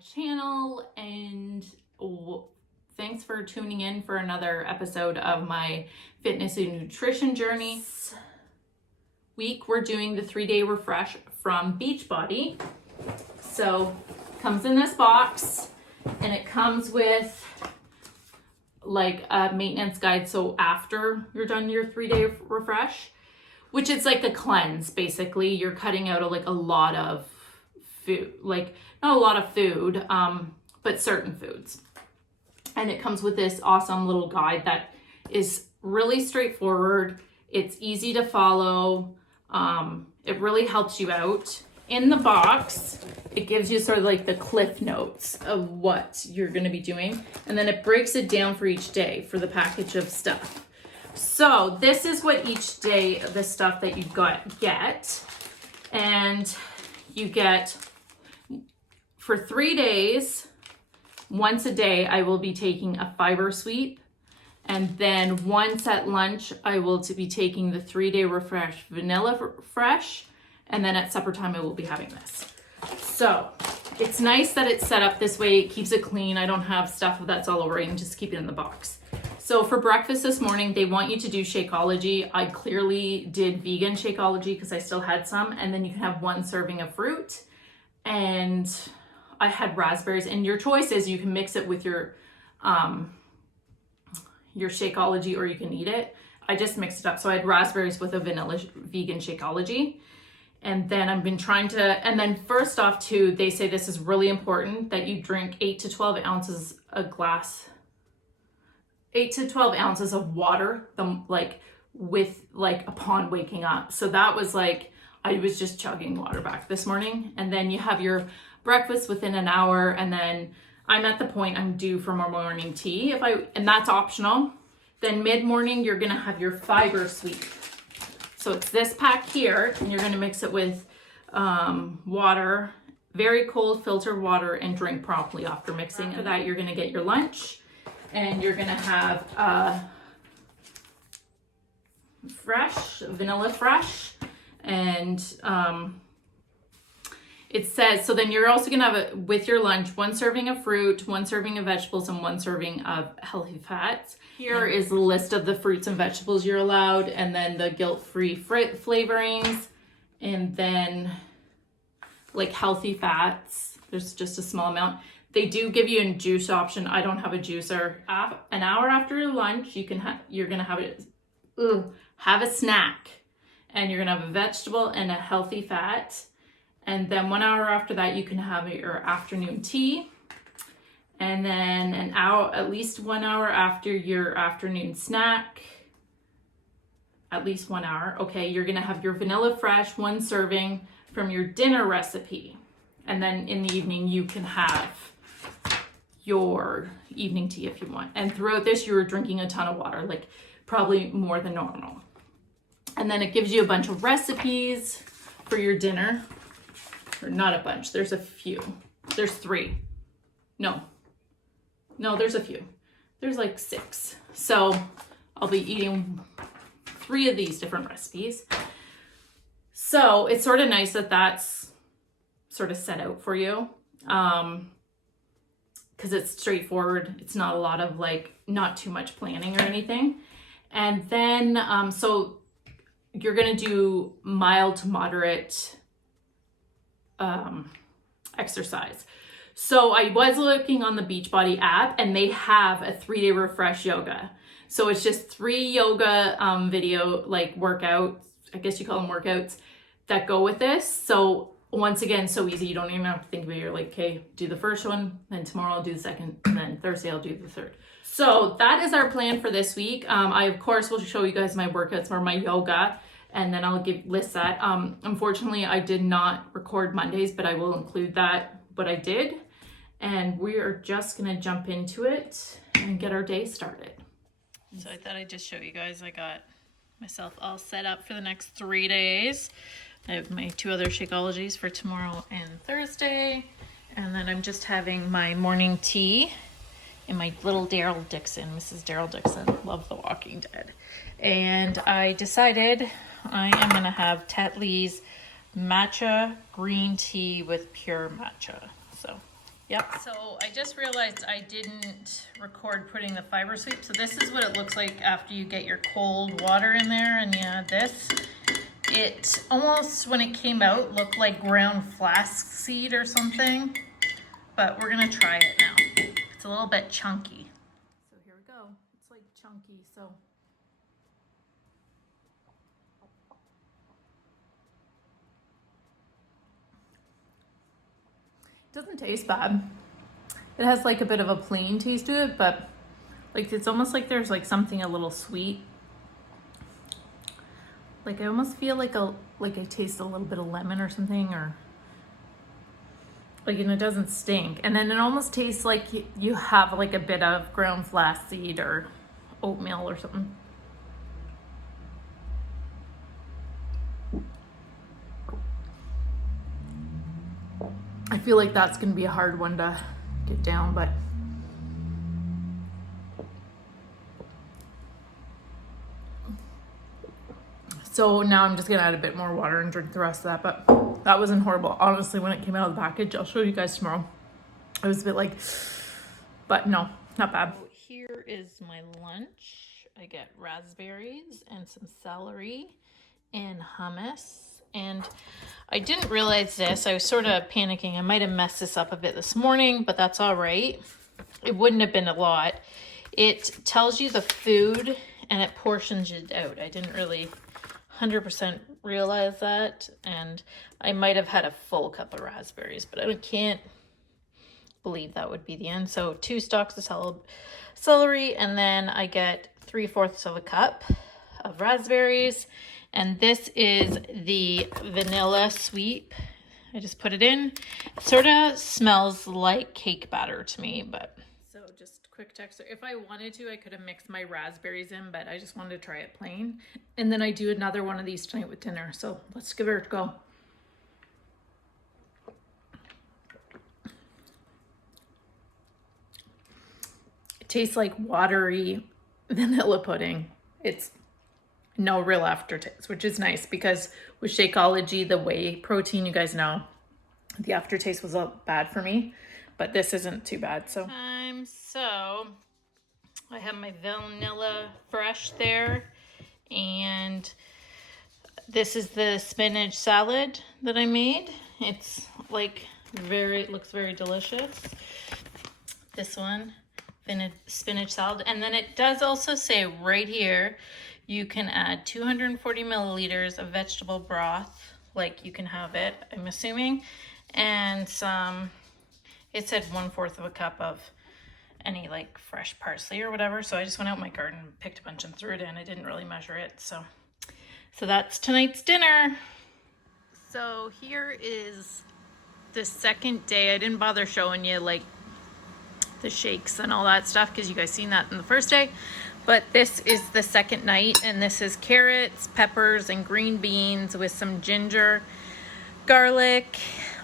channel, and thanks for tuning in for another episode of my fitness and nutrition journey. This week we're doing the 3-day refresh from Beachbody. So it comes in this box and it comes with like a maintenance guide. So after you're done your 3-day refresh, which is like a cleanse, basically, you're cutting out a lot of food, like not a lot of food, but certain foods. And it comes with this awesome little guide that is really straightforward. It's easy to follow. It really helps you out. In the box, it gives you sort of like the cliff notes of what you're going to be doing. And then it breaks it down for each day for the package of stuff. So this is what each day, the stuff that you get. And you get, for 3 days, once a day, I will be taking a fiber sweep. And then once at lunch, I will be taking the 3-day refresh, vanilla fresh. And then at supper time, I will be having this. So it's nice that it's set up this way. It keeps it clean. I don't have stuff that's all over it, and just keep it in the box. So for breakfast this morning, they want you to do Shakeology. I clearly did vegan Shakeology because I still had some. And then you can have 1 serving of fruit. And I had raspberries. And your choice is you can mix it with your Shakeology, or you can eat it. I just mixed it up. So I had raspberries with a vanilla vegan Shakeology. And then I've been trying to, and then first off too, they say this is really important that you drink 8 to 12 ounces a glass, 8 to 12 ounces of water, upon waking up. So that was like, I was just chugging water back this morning. And then you have your breakfast within an hour. And then I'm at the point I'm due for more morning tea and that's optional. Then mid-morning, you're gonna have your fiber sweep. So it's this pack here, and you're gonna mix it with water, very cold filtered water, and drink promptly after mixing. After that, you're gonna get your lunch. And you're gonna have vanilla fresh, and it says, so then you're also gonna have with your lunch 1 serving of fruit, 1 serving of vegetables, and 1 serving of healthy fats. Here is the list of the fruits and vegetables you're allowed, and then the guilt-free flavorings, and then like healthy fats. There's just a small amount. They do give you a juice option. I don't have a juicer. An hour after your lunch, you're gonna have a snack, and you're gonna have a vegetable and a healthy fat. And then 1 hour after that, you can have your afternoon tea. And then at least 1 hour after your afternoon snack, at least 1 hour. Okay, you're gonna have your vanilla fresh, 1 serving from your dinner recipe. And then in the evening, you can have your evening tea if you want. And throughout this, you're drinking a ton of water, like probably more than normal. And then it gives you a bunch of recipes for your dinner. Or not a bunch, there's a few. There's 3. No, there's a few. There's like 6. So I'll be eating 3 of these different recipes. So it's sort of nice that that's sort of set out for you. Because it's straightforward. It's not a lot of not too much planning or anything. And then, so you're gonna do mild to moderate exercise. So I was looking on the Beachbody app, and they have a 3-day refresh yoga. So it's just 3 yoga video workouts, I guess you call them workouts, that go with this. So once again, so easy. You don't even have to think about it. You're like, okay, do the first one, then tomorrow I'll do the second, and then Thursday I'll do the third. So that is our plan for this week. I, of course, will show you guys my workouts or my yoga, and then I'll list that. Unfortunately, I did not record Mondays, but I will include that, what I did. And we are just gonna jump into it and get our day started. So I thought I'd just show you guys, I got myself all set up for the next 3 days. I have my 2 other Shakeologies for tomorrow and Thursday. And then I'm just having my morning tea in my little Daryl Dixon, Mrs. Daryl Dixon, love The Walking Dead. And I decided I am gonna have Tetley's matcha green tea with pure matcha. So Yep, so I just realized I didn't record putting the fiber sweep. So this is what it looks like after you get your cold water in there and you add this. It almost, when it came out, looked like ground flaxseed or something. But we're gonna try it now. It's a little bit chunky. So here we go. It's like chunky, so. It doesn't taste bad. It has like a bit of a plain taste to it, but like it's almost like there's like something a little sweet. Like I almost feel like I taste a little bit of lemon or something, or like, and it doesn't stink. And then it almost tastes like you have like a bit of ground flaxseed or oatmeal or something. I feel like that's gonna be a hard one to get down, but so now I'm just gonna add a bit more water and drink the rest of that. But that wasn't horrible. Honestly, when it came out of the package, I'll show you guys tomorrow. It was a bit like, but no, not bad. So here is my lunch. I get raspberries and some celery and hummus. And I didn't realize this. I was sort of panicking. I might have messed this up a bit this morning, but that's all right. It wouldn't have been a lot. It tells you the food and it portions it out. I didn't really 100% realize that. And I might have had a full cup of raspberries, but I can't believe that would be the end. So 2 stalks of celery, and then I get 3/4 of a cup of raspberries. And this is the vanilla sweep. I just put it in. It sort of smells like cake batter to me, but. So just quick texture. If I wanted to, I could have mixed my raspberries in, but I just wanted to try it plain. And then I do another one of these tonight with dinner. So let's give it a go. It tastes like watery vanilla pudding. It's no real aftertaste, which is nice because with Shakeology, the whey protein, you guys know, the aftertaste was bad for me, but this isn't too bad. So I have my vanilla fresh there, and this is the spinach salad that I made. It's like looks very delicious. This one, spinach salad, and then it does also say right here, you can add 240 milliliters of vegetable broth, like you can have it, I'm assuming, and some, it said 1/4 of a cup of any like fresh parsley or whatever. So I just went out in my garden, picked a bunch and threw it in. I didn't really measure it. So that's tonight's dinner. So here is the second day. I didn't bother showing you like the shakes and all that stuff because you guys seen that in the first day. But this is the second night, and this is carrots, peppers, and green beans with some ginger, garlic,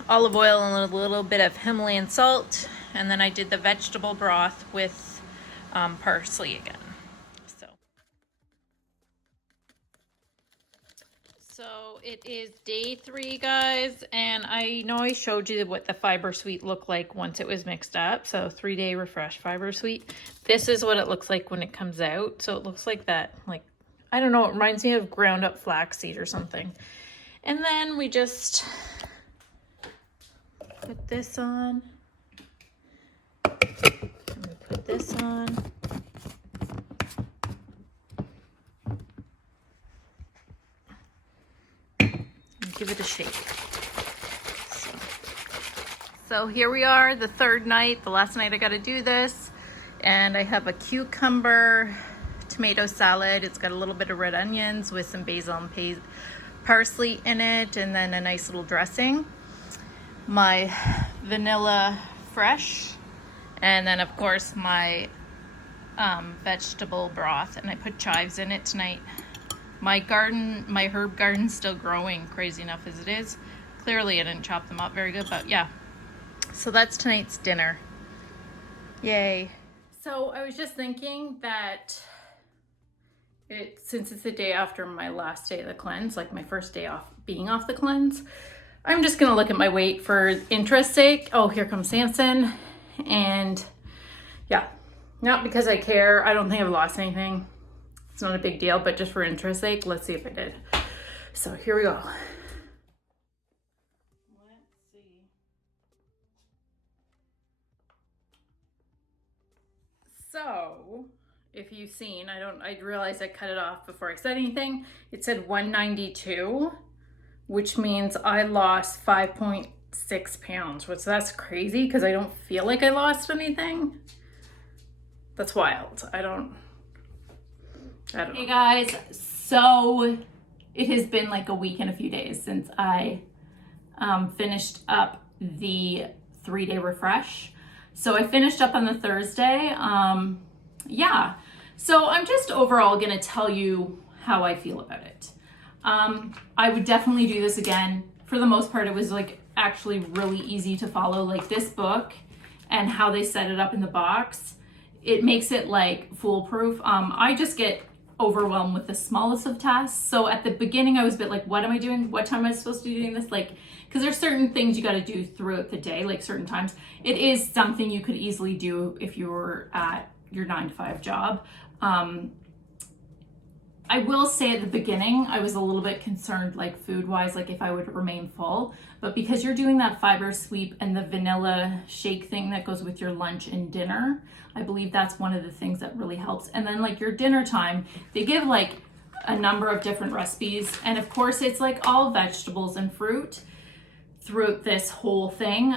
olive oil, and a little bit of Himalayan salt. And then I did the vegetable broth with parsley again. So it is day 3, guys, and I know I showed you what the fiber sweet looked like once it was mixed up. So 3-day refresh fiber sweet. This is what it looks like when it comes out. So it looks like that, like, I don't know, it reminds me of ground up flaxseed or something. And then we just put this on. And we put this on. Give it a shake. So here we are, the 3rd night, the last night I got to do this. And I have a cucumber tomato salad. It's got a little bit of red onions with some basil and parsley in it, and then a nice little dressing. My vanilla fresh, and then of course my vegetable broth, and I put chives in it tonight. My herb garden's still growing, crazy enough as it is. Clearly I didn't chop them up very good, but yeah. So that's tonight's dinner. Yay. So I was just thinking that since it's the day after my last day of the cleanse, like my first day off being off the cleanse, I'm just gonna look at my weight for interest's sake. Oh, here comes Samson. And yeah, not because I care. I don't think I've lost anything. It's not a big deal, but just for interest's sake, let's see if I did. So here we go. Let's see. So, if you've seen, I realized I cut it off before I said anything. It said 192, which means I lost 5.6 pounds, which that's crazy because I don't feel like I lost anything. That's wild. I don't know. Hey guys, so it has been like a week and a few days since I finished up the 3-day refresh. So I finished up on the Thursday. Yeah. So I'm just overall gonna tell you how I feel about it. I would definitely do this again. For the most part, it was like actually really easy to follow, like this book and how they set it up in the box. It makes it like foolproof. I just get overwhelmed with the smallest of tasks. So at the beginning I was a bit like, what am I doing? What time am I supposed to be doing this? Like, because there's certain things you got to do throughout the day, like certain times. It is something you could easily do if you were at your 9-to-5 job. I will say at the beginning, I was a little bit concerned, like food-wise, like if I would remain full. But because you're doing that fiber sweep and the vanilla shake thing that goes with your lunch and dinner, I believe that's one of the things that really helps. And then like your dinner time, they give like a number of different recipes. And of course, it's like all vegetables and fruit throughout this whole thing.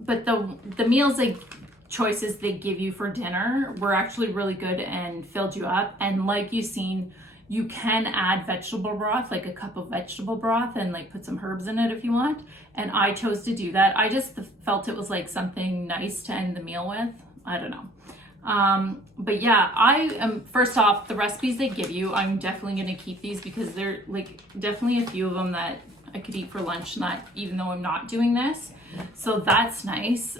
But the meals choices they give you for dinner were actually really good and filled you up. And like you've seen, you can add vegetable broth, like a cup of vegetable broth, and like put some herbs in it if you want. And I chose to do that. I just felt it was like something nice to end the meal with. I don't know. But yeah, I am, first off, the recipes they give you, I'm definitely going to keep these because they're like definitely a few of them that I could eat for lunch, not even though I'm not doing this. So that's nice.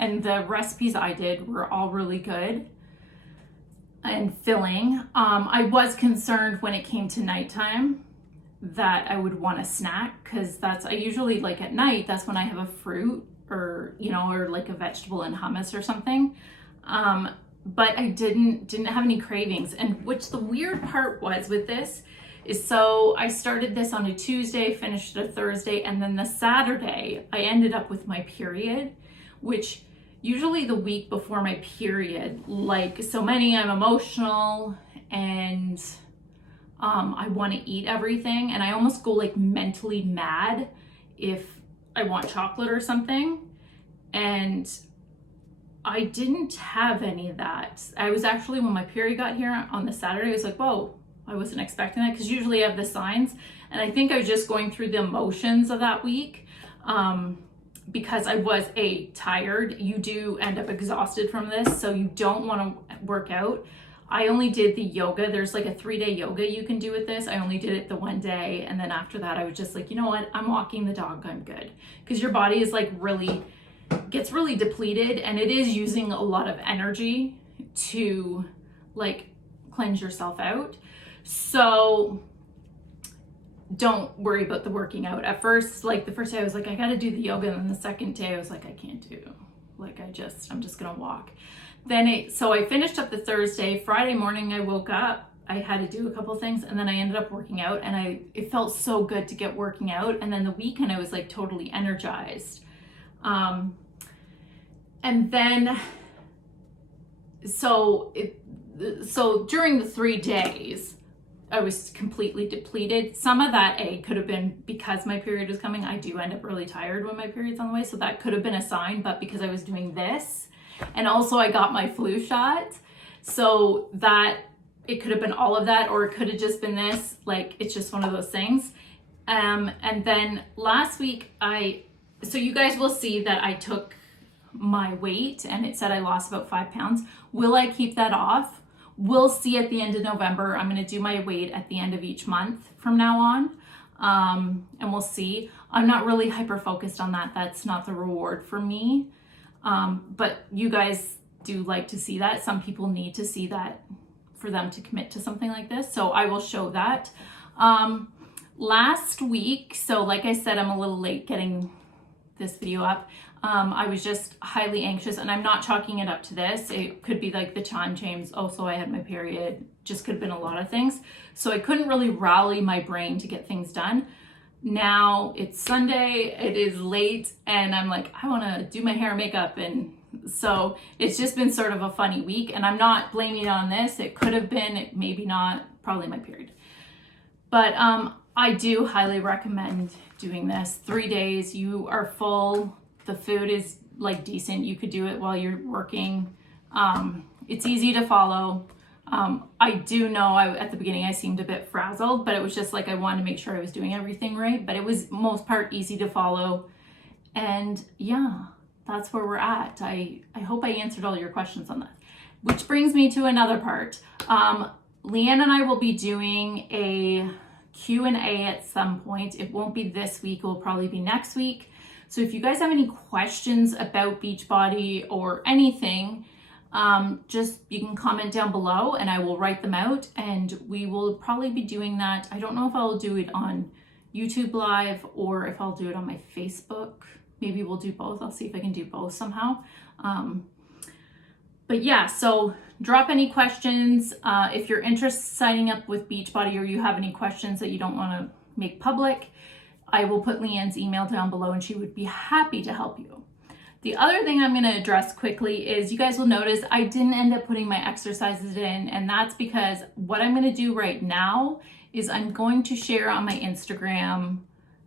And the recipes I did were all really good and filling. I was concerned when it came to nighttime that I would want a snack because I usually like at night, that's when I have a fruit or, you know, or like a vegetable and hummus or something. But I didn't have any cravings. And which the weird part was with this is, so I started this on a Tuesday, finished a Thursday, and then the Saturday I ended up with my period, which usually the week before my period, like so many, I'm emotional and I want to eat everything, and I almost go like mentally mad if I want chocolate or something. And I didn't have any of that. I was actually, when my period got here on the Saturday, I was like, whoa, I wasn't expecting that, because usually I have the signs. And I think I was just going through the emotions of that week. Because I was tired. You do end up exhausted from this, so you don't want to work out. I only did the yoga. There's like a 3-day yoga you can do with this. I only did it the one day, and then after that I was just like, you know what, I'm walking the dog, I'm good. Because your body is like gets really depleted, and it is using a lot of energy to like cleanse yourself out. So don't worry about the working out. At first, like the first day I was like, I gotta do the yoga, and then the second day I was like, I can't do, like I'm just gonna walk. So I finished up the Thursday. Friday morning I woke up, I had to do a couple things, and then I ended up working out, and it felt so good to get working out. And then the weekend I was like totally energized. And then so during the 3 days I was completely depleted. Some of that could have been because my period was coming. I do end up really tired when my period's on the way, so that could have been a sign. But because I was doing this, and also I got my flu shot, so that it could have been all of that, or it could have just been this. Like, it's just one of those things. And then last week so you guys will see that I took my weight and it said I lost about 5 pounds. Will I keep that off? We'll see at the end of November. I'm going to do my weight at the end of each month from now on. And we'll see. I'm not really hyper focused on that. That's not the reward for me. But you guys do like to see that. Some people need to see that for them to commit to something like this. So I will show that. last week, so like I said, I'm a little late getting this video up. I was just highly anxious, and I'm not chalking it up to this. It could be like the time change. Also, I had my period. Just could have been a lot of things. So I couldn't really rally my brain to get things done. Now it's Sunday, it is late, and I'm like, I want to do my hair and makeup. And so it's just been sort of a funny week, and I'm not blaming it on this. It could have been, maybe not, probably my period. But I do highly recommend doing this. 3 days, you are full. The food is like decent. You could do it while you're working. It's easy to follow. I do know at the beginning I seemed a bit frazzled, but it was just like I wanted to make sure I was doing everything right. But it was most part easy to follow. And yeah, that's where we're at. I hope I answered all your questions on that. Which brings me to another part. Leanne and I will be doing a Q&A at some point. It won't be this week, it will probably be next week. So if you guys have any questions about Beachbody or anything, just you can comment down below and I will write them out, and we will probably be doing that. I don't know if I'll do it on YouTube Live or if I'll do it on my Facebook. Maybe we'll do both. I'll see if I can do both somehow. But yeah, so drop any questions. If you're interested in signing up with Beachbody or you have any questions that you don't want to make public, I will put Leanne's email down below and she would be happy to help you. The other thing I'm going to address quickly is you guys will notice I didn't end up putting my exercises in, and that's because what I'm going to do right now is I'm going to share on my Instagram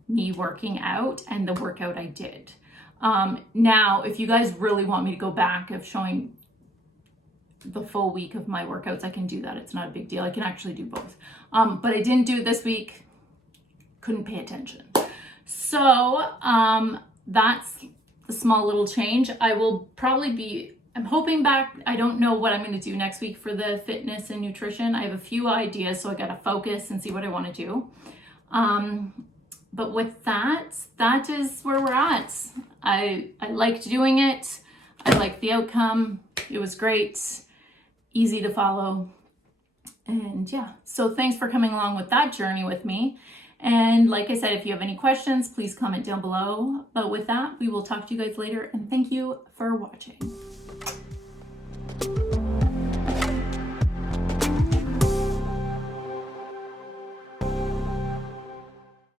me working out and the workout I did. Now, if you guys really want me to go back of showing the full week of my workouts, I can do that. It's not a big deal. I can actually do both. But I didn't do it this week. Couldn't pay attention. So that's the small little change. I will probably be, I'm hoping back. I don't know what I'm going to do next week for the fitness and nutrition. I have a few ideas, so I got to focus and see what I want to do. But with that is where we're at. I liked doing it. I liked the outcome. It was great, easy to follow. And yeah, so thanks for coming along with that journey with me. And like I said, if you have any questions, please comment down below. But with that, we will talk to you guys later, and thank you for watching.